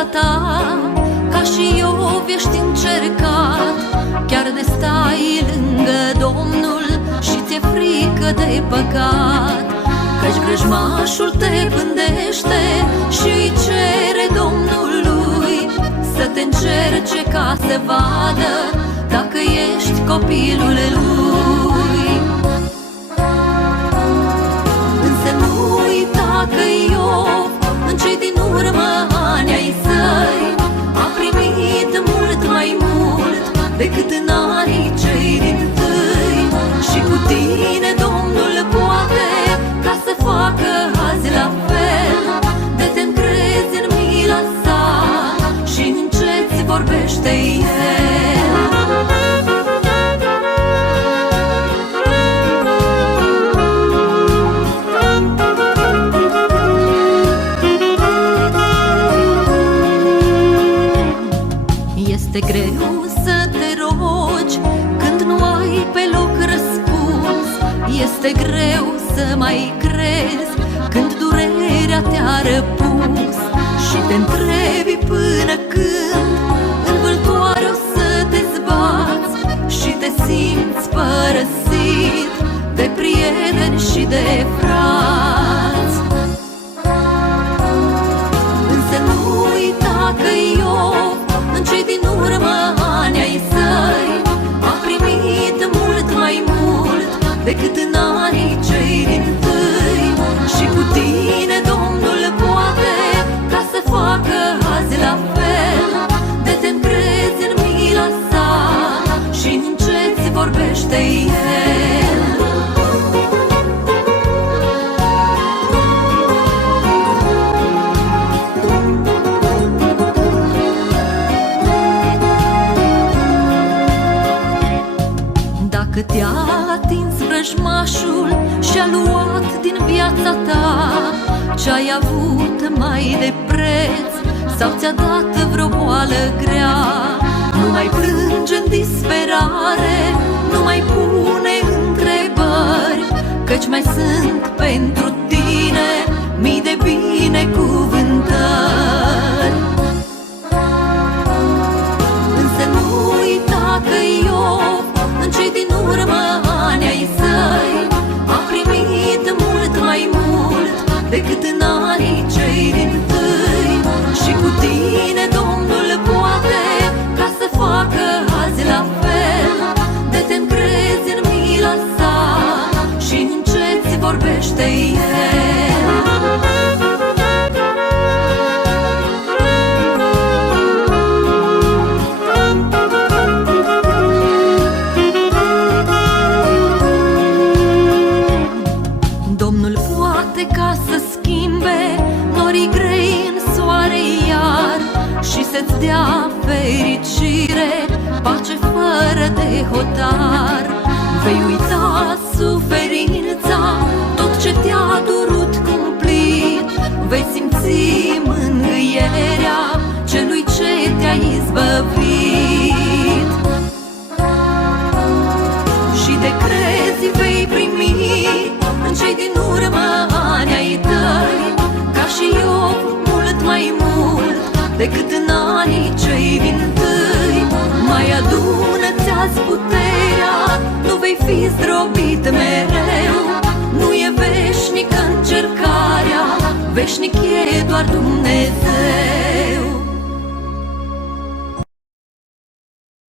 viața ta, ca și Iov ești încercat, chiar de stai lângă Domnul și ți-e frică de păcat. Căci vrăjmașul te pândește și îi cere Domnului să te încerce ca să vadă dacă ești copilul lui. Însă nu uita că Iov, în cei din urmă ani ai săi, a primit mult mai mult decât în anii cei dintâi. Și cu tine Domnul poate ca să facă azi la fel, de te încrezi în mila sa și încet vorbește El. Este greu să te rogi când nu ai pe loc răspuns. Este greu să mai crezi când durerea te-a răpus. Și te întrebi până când în vâltoare o să te zbați și te simți părăsit de prieteni și de frați. Însă nu uita că Iov, în cei din urmă ani ai săi, a primit mult mai mult decât în anii cei dintâi. Și cu tine Domnul poate ca să facă azi la fel, de te încrezi în mila sa și încet vorbește El. Dacă te-a atins vrăjmașul și-a luat din viața ta ce-ai avut mai de preț, sau ți-a dat vreo boală grea, nu mai plânge în disperare, nu mai pune întrebări, căci mai sunt pentru tine mii de binecuvântări. Însă nu uita că Iov, în cei din urmă ani ai săi, a primit mult mai mult decât în anii cei dintâi. Și cu tine Domnul poate ca să facă azi la fel, de te încrezi în mila sa și încet vorbește El. Ca să schimbe norii grei în soare iar și să-ți dea fericire, pace fără de hotar. Vei uita suferința, tot ce te-a durut cumplit, vei simți mângâierea celui ce te-a izbăvit. Și de crezi vei primi în cei din urmă ani ai tăi, ca și Iov, mult mai mult decât în anii cei dintâi. Mai adună-ți azi puterea, nu vei fi zdrobit mereu. Nu e veșnică încercarea, veșnic e doar Dumnezeu.